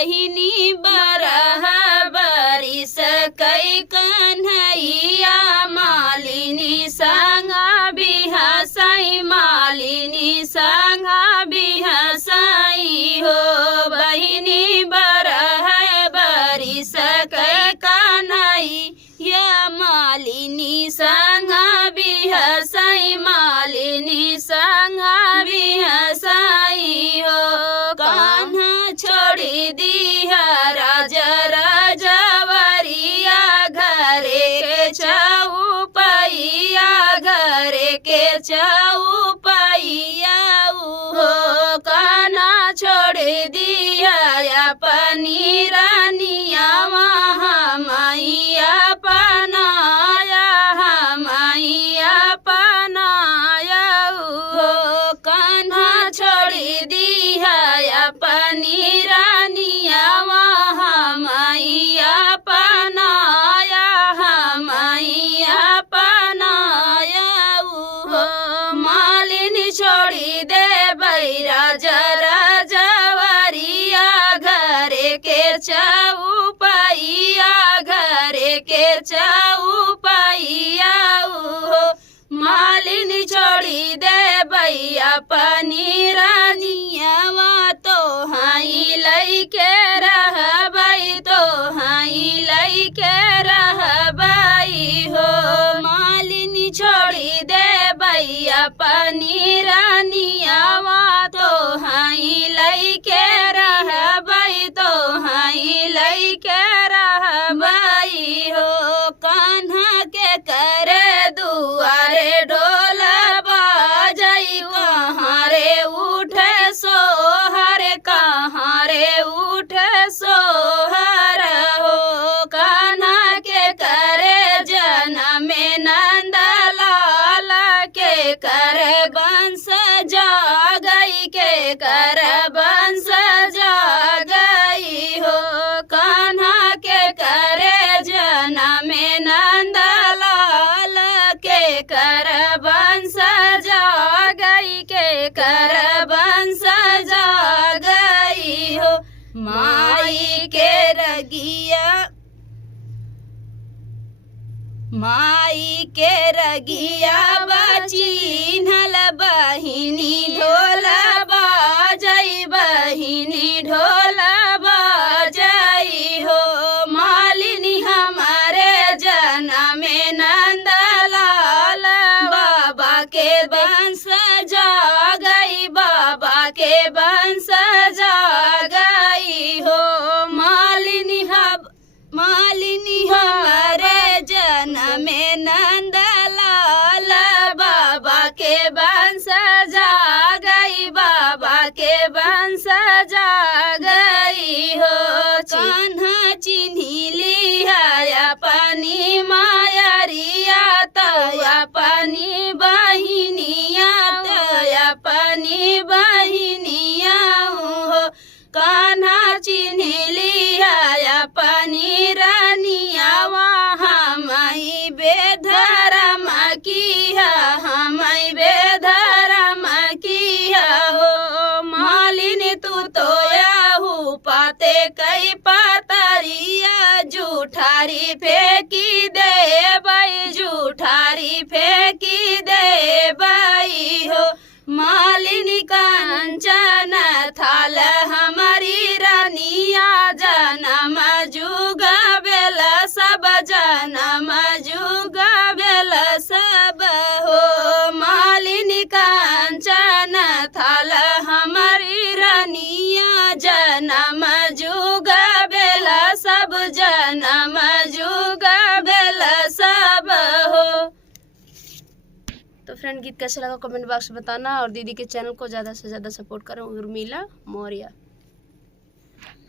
बहिनी बरहबरी सकै कन्हैया मालिनी संगा बिहसै मालिनी संगा बिहसै हो। बहिनी बरहबरी सकै कन्हैया मालिनी संगा बिहसै मालिनी संगा बिहसै हो। कान्हा छोड़ी दिया राजा राजवरिया घरे के चौपैया घरे के चौपैया हो। कान्हा छोड़ दिया अपनी रानिया वहाँ मैया पनाया मैया पनाया हो। कान्हा छोड़ दिया अपनी रानिया वहाँ मैया पनाया मैया पनाया हो। मालिनी छोड़ी दे राजा राजवरिया घरे के चौपैया घरे के चौपैया हो। मालिनी छोड़ी दे अपनी रानिया तो हाई लैके रहबै तो हाई लैके रहबै हो। मालिनी छोड़ी दे अपनी रानिया तो हाई लैके रहबै तो हाई लैके रहबै हो। कान्हा के करे दुआरे ढोल बाजै कहाँ रे उठे सोहर कहाँ रे उठे सोहर हो। कान्हा के करे जनम नंदलाल के करे बंश जागई के करे बंश जागई हो। कान्हा के करे जनम नंदलाल के करे बंश जागई के करे बंश जागई हो। माई के रगिया माई के रगिया बचिन्हल बहिनी ढोल बाजै बहिनी ढोल बाजै हो। मालिनी हमारे जनम नंदलाल बाबा के वंश जागई बाबा के वंश जागई हो। मालिनी हमारे जनम नंदलाल बाबा के वंश जागई बाबा के वंश जागई हो। कान्हा चिन्ही लिया अपनी मायरिया तो अपनी बहिनिया तो अपनी बहिनिया हो। कान्हा चिन्ही लिया अपनी रानिया वहाँ मई बेधर्म किया हमें बेधर्म किया हो। मालिनी तू तो याहू पाते कई पतरिया जूठारी फेंकी दे बाई जूठारी फेंकी दे बाई हो। मालिनी कंचन थाल हमारी रानिया जनम जुग बेल सब जनम जुग बेल सब हो। मालिनी कंचन थाल हमारी रानिया जनम जुग बेल सब जनम जुग बेल सब हो। तो फ्रेंड गीत कैसा लगा कमेंट बॉक्स में बताना और दीदी के चैनल को ज़्यादा से ज़्यादा सपोर्ट करो। उर्मिला मौर्य।